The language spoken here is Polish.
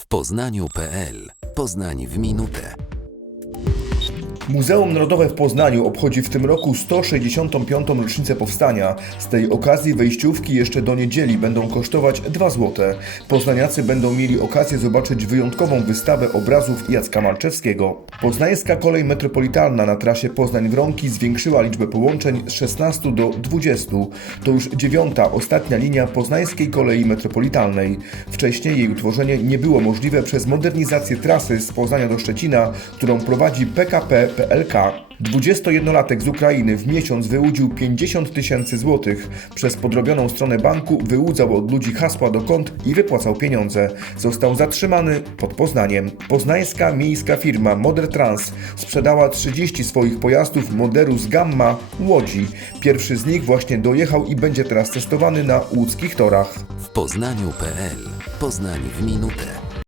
w Poznaniu.pl. Poznań w minutę. Muzeum Narodowe w Poznaniu obchodzi w tym roku 165. rocznicę powstania. Z tej okazji wejściówki jeszcze do niedzieli będą kosztować 2 zł. Poznaniacy będą mieli okazję zobaczyć wyjątkową wystawę obrazów Jacka Malczewskiego. Poznańska kolej metropolitalna na trasie Poznań-Wronki zwiększyła liczbę połączeń z 16 do 20. To już dziewiąta, ostatnia linia poznańskiej kolei metropolitalnej. Wcześniej jej utworzenie nie było możliwe przez modernizację trasy z Poznania do Szczecina, którą prowadzi PKP PLK. 21-latek z Ukrainy w miesiąc wyłudził 50 tysięcy złotych. Przez podrobioną stronę banku wyłudzał od ludzi hasła do kont i wypłacał pieniądze. Został zatrzymany pod Poznaniem. Poznańska miejska firma Moder Trans sprzedała 30 swoich pojazdów Moderus Gamma Łodzi. Pierwszy z nich właśnie dojechał i będzie teraz testowany na łódzkich torach. W Poznaniu.pl. Poznań w minutę.